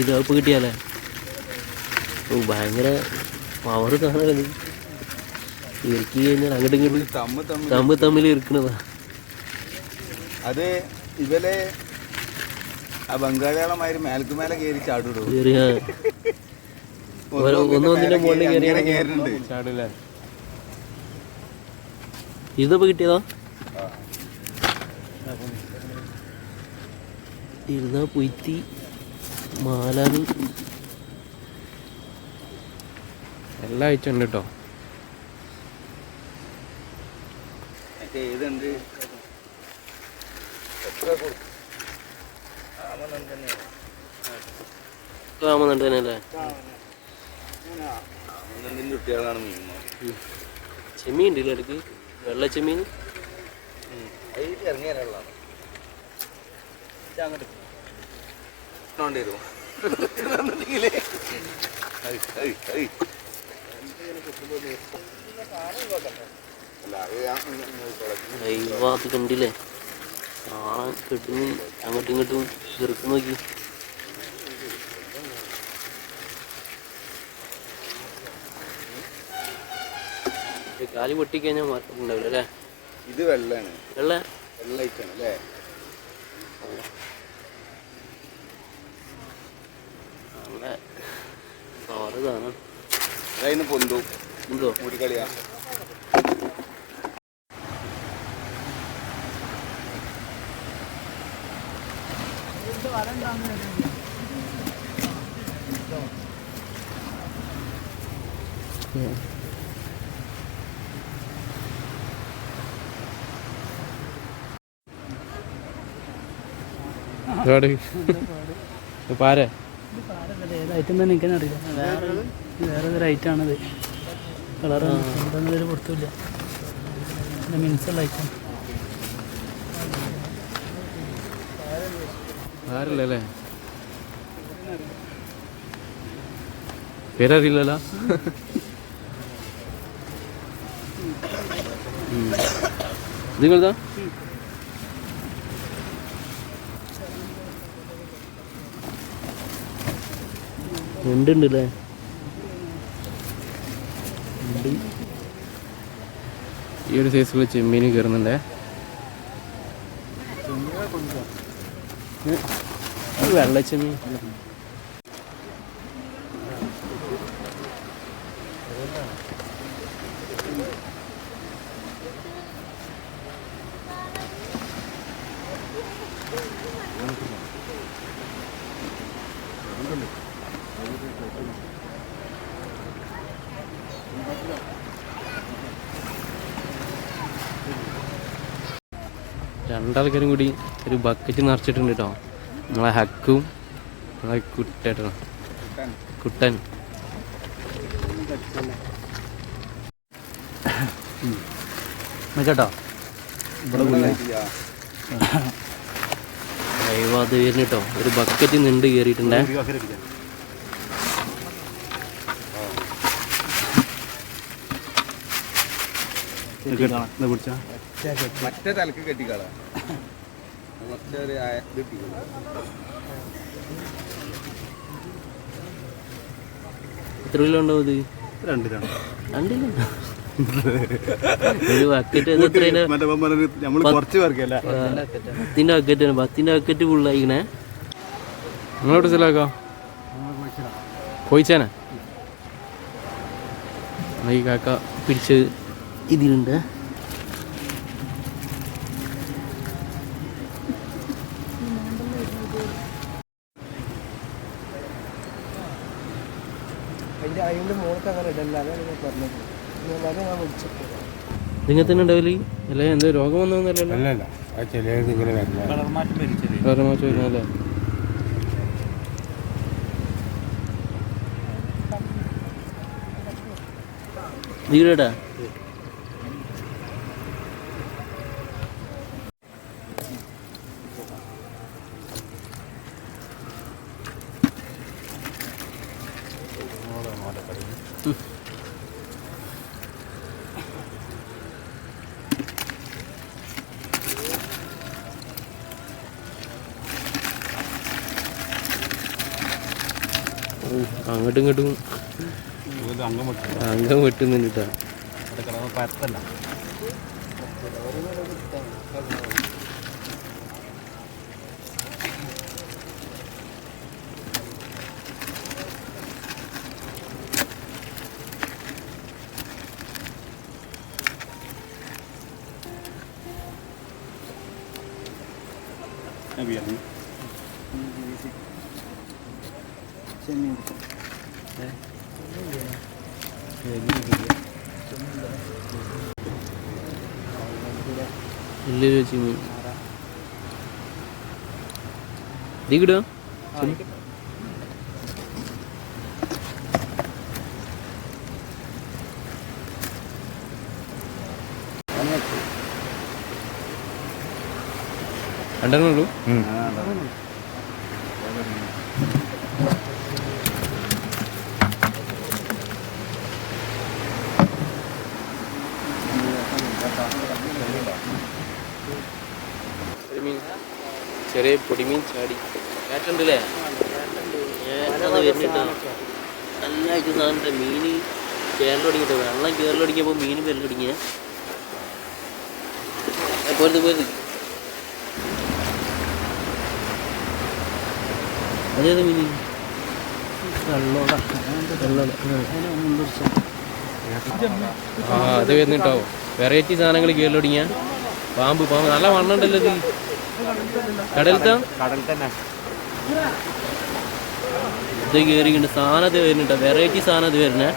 ഇതാ ഇപ്പോൾ കിട്ടിയാലേ? ഓ ഭയങ്കര പവർ സാധനം. ഇറക്കി കഴിഞ്ഞാൽ അങ്ങോട്ടും ഇങ്ങോട്ടും തമ്മിൽ ഇരിക്കണതാ. അത് ഇവലെ ആ ബംഗാളികളമാര് മേലക്ക് മേലെ കയറി ചാടുടൂ. ഒന്നിന്റെ മുകളിൽ കയറുന്നുണ്ട്. ചാടില്ലേ? ഇതിപ്പോ കിട്ടിയതാ? ഇരുന്നാ പൊയ്ത്തി മാലാന് എല്ലാം അയച്ചുണ്ട് കേട്ടോ. ഏതുണ്ട് കാമന്നുണ്ട് തന്നെ അല്ലേ? കുട്ടികളാണ് മീൻ. ചെമ്മീൻ ഉണ്ടല്ലേ ഇടയ്ക്ക്? വെള്ള ചെമ്മീൻ ഇറങ്ങിയാലുള്ള അങ്ങോട്ട് ഭാഗത്ത് കണ്ടില്ലേ? കാണാൻ കെട്ടുന്നു അങ്ങോട്ടും ഇങ്ങോട്ടും ചെറുക്ക് നോക്കി. കാലി പൊട്ടിക്കഴിഞ്ഞാൽ മാറ്റമുണ്ടാവില്ല അല്ലേ? ഇത് വെള്ളമാണ്. വെള്ളായിട്ടാണ് അല്ലേ? നല്ല സാറാണ്. അതിന് പൊന്തു എന്തോ മുടിക്കളിയാ. പാര ഏതായിട്ടും എനിക്കറിയില്ല. വേറെ ഒരു ഐറ്റാണത്. കളറ് എന്താണെന്നൊരു പുറത്തുമില്ല. മിൻസുള്ള ഐറ്റം ആരല്ലേ? പേരറിയില്ലല്ലോ. നിങ്ങളതാ ഉണ്ടല്ലേ? ഈ ഒരു സൈസുള്ള ചെമ്മീന് കയറുന്നുണ്ടേ. വെള്ള ചെമ്മീൻ രണ്ടാൾക്കാരും കൂടി ഒരു ബക്കറ്റ് നിറച്ചിട്ടുണ്ട് കേട്ടോ. നമ്മളെ ഹക്കും നമ്മളെ കുട്ടേട്ടോ കുട്ടൻ. കേട്ടോ അത് വരുന്നു കേട്ടോ. ഒരു ബക്കറ്റ് നിണ്ട് കയറിയിട്ടുണ്ടേ. മറ്റേ തലക്ക് കെട്ടിക്കളാ. എത്ര കിലോ ഉണ്ടാവും ഇത്? 2 കിലോ. ഒരു ബക്കറ്റ് എത്രയാണ്? 10ന്റെ ബക്കറ്റാണ്. 10ന്റെ ബക്കറ്റ് ഫുള്ളായിക്കണേ. നിങ്ങളെവിടെ സ്ഥലമാക്കാം? പോയിച്ചാനാ ഈ കാക്ക പിടിച്ച് ഇതിലുണ്ട്. നിങ്ങൾ തന്നെ ഉണ്ടാവില്ല? അല്ല എന്തോ രോഗം വന്നോന്നല്ലോ. കളർ മാറ്റം വരുന്നല്ലേ? വീടാ അങ്ങോട്ടും ഇങ്ങോട്ടും അംഗം വെട്ടുന്നുണ്ട് കേട്ടോ. പരത്തല്ല. വലിയൊരു ചെമ്മീൻ ഇത് കിടുക. രണ്ടെണ്ണേ ഉള്ളൂ. ചെറിയ പൊടിമീൻ ചാടി ഏറ്റുണ്ടല്ലേ? ഏട്ടത് വരുന്നിട്ടോ. നല്ല ആയിട്ട് സാധനം മീൻ കേരളൊടിങ്ങിട്ടോ. വെള്ളം കേരളൊടിക്കുമ്പോൾ മീൻ വെല്ലൊടിങ്ങിയ പോരുത് പോരുത്. അതേത് മീൻ? ആ അത് വരുന്നുട്ടോ. വെറൈറ്റി സാധനങ്ങൾ കേരളൊടിങ്ങിയ പാമ്പ് പാമ്പ് നല്ല വണ്ണുണ്ടല്ലോ ഇത്. കടലത്തെ ഇത് കയറിയിട്ടുണ്ട്. സാധനം ഇത് വരുന്നുണ്ടോ? വെറൈറ്റി സാധനം ഇത് വരുന്നേ.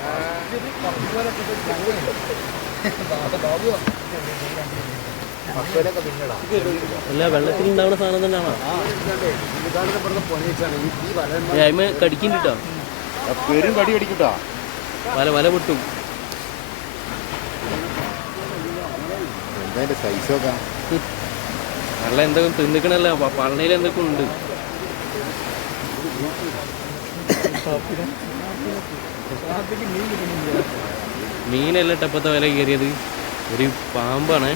അല്ല വെള്ളത്തിൽ ഉണ്ടാവുന്ന സാധനം തന്നെയാണോ? അയിമ കടിക്കുന്നുണ്ടോ? പേരും കടി കടിക്കൂട്ടോ. വല വല പൊട്ടും. എന്താ സൈസ് നോക്കാം. വെള്ളം എന്തൊക്കെ തിന്നിക്കണല്ലോ. പള്ളയിൽ എന്തൊക്കെ ഉണ്ട്. മീനല്ല ഇട്ടപ്പത്തെ വില കയറിയത്. ഒരു പാമ്പാണ്.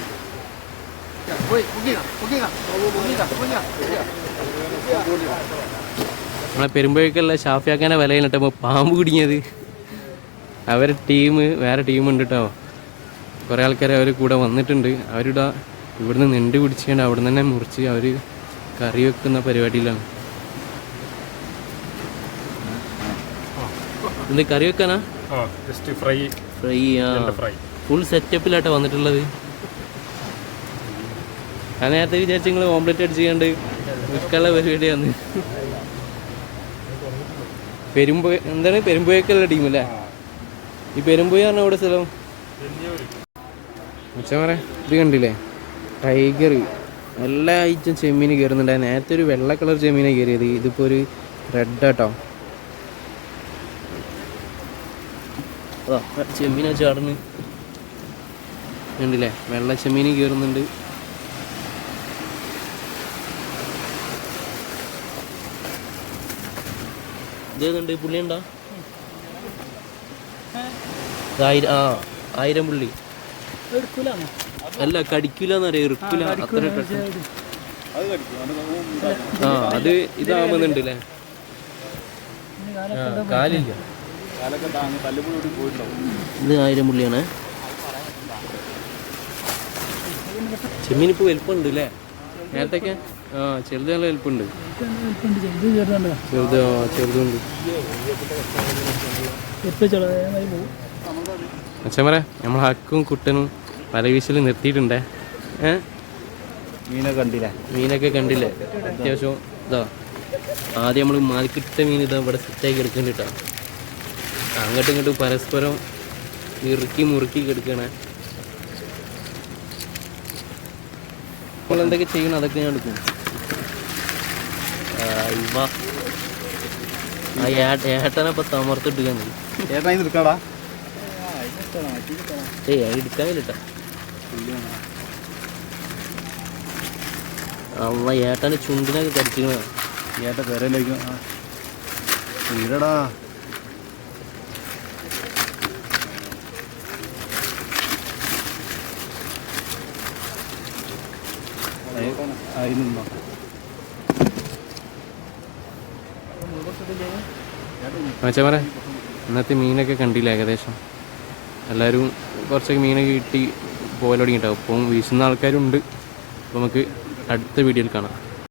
നമ്മളെ പെരുമ്പോഴേക്കല്ല ഷാഫിയാക്കാനെ വിലയിലിട്ടപ്പോൾ പാമ്പ് കുടുങ്ങിയത്. അവരുടെ ടീം വേറെ ടീമുണ്ട് കേട്ടോ. കുറേ ആൾക്കാർ അവർ കൂടെ വന്നിട്ടുണ്ട്. അവരുടെ ഇവിടുന്ന് നെണ്ട് പിടിച്ചുകൊണ്ട് അവിടെ നിന്ന് തന്നെ മുറിച്ച് അവർ കറി വെക്കുന്ന പരിപാടിയിലാണ്. എന്ത് കറി വെക്കാനാ? ഫ്രൈ. ഫുൾ സെറ്റപ്പിലാട്ടോ വന്നിട്ടുള്ളത്. ഞാൻ നേരത്തെ വിചാരിച്ചു നിങ്ങൾ ഓംലെറ്റ് അടിച്ച് കണ്ട് വിൽക്കാനുള്ള പരിപാടിയാണ്. എന്താണ് പെരുമ്പോഴേക്കുള്ള ടീമല്ലേ? ഈ പെരുമ്പോയി പറഞ്ഞ ഇവിടെ സ്ഥലം ഉച്ചമാരെ ഇത് കണ്ടില്ലേ? ടൈഗർ എല്ലാ ഐറ്റം ചെമ്മീൻ കയറുന്നുണ്ട്. നേരത്തെ ഒരു വെള്ള കളർ ചെമ്മീനാണ് കയറിയത്. ഇതിപ്പോൾ ഒരു റെഡ് ആട്ടോ. അതാ ചെമ്മീനാ ചാടുന്നു കണ്ടില്ലേ? വെള്ള ചെമ്മീൻ കയറുന്നുണ്ട്. ഇതേതുണ്ട് പുള്ളി ഉണ്ടോ? 1000 പുള്ളി അല്ല കടിക്കൂലെന്നറിയാം. ഇറുക്കൂല അത്ര. ആ അത് ഇതാവുന്നുണ്ട് അല്ലേ? കാലില്ല. ഇത് 1000 പുള്ളിയാണ്. ചെമ്മീനിപ്പോൾ വലുപ്പമുണ്ട് അല്ലേ? നേരത്തൊക്കെ ചെറുത് നല്ല വലുപ്പമുണ്ട്. ചെറുതുണ്ട്. അച്ഛന്മാരെ നമ്മൾ ഹക്കും കുട്ടനും പല വീശിൽ നിർത്തിയിട്ടുണ്ടേ. മീനൊക്കെ കണ്ടില്ലേ? അത്യാവശ്യം ഇതാ ആദ്യം നമ്മൾ മാർക്കിട്ട മീൻ ഇതാ ഇവിടെ സെറ്റാക്കി എടുക്കുന്നുണ്ട് കേട്ടോ. അങ്ങോട്ടും ഇങ്ങോട്ടും പരസ്പരം ഇറുക്കി മുറുക്കി കിടക്കണേ. നമ്മളെന്തൊക്കെ ചെയ്യണം അതൊക്കെ ഞാൻ എടുക്കും. ആ ഏട്ടനപ്പം തമർത്തിട്ട് എടുക്കാനില്ലട്ടാ. അമ്മ ഏട്ടന് ചുണ്ടിനൊക്കെ കടിച്ചിക്കണ. ഏട്ട പേരേക്കും ഇല്ലടാ. മച്ചാമാരെ ഇന്നത്തെ മീനൊക്കെ കണ്ടില്ല ഏകദേശം. എല്ലാവരും കുറച്ചൊക്കെ മീനൊക്കെ കിട്ടി പോകാൻ തുടങ്ങിയിട്ടാവും. അപ്പം വീശുന്ന ആൾക്കാരുണ്ട്. അപ്പോൾ നമുക്ക് അടുത്ത വീഡിയോയിൽ കാണാം.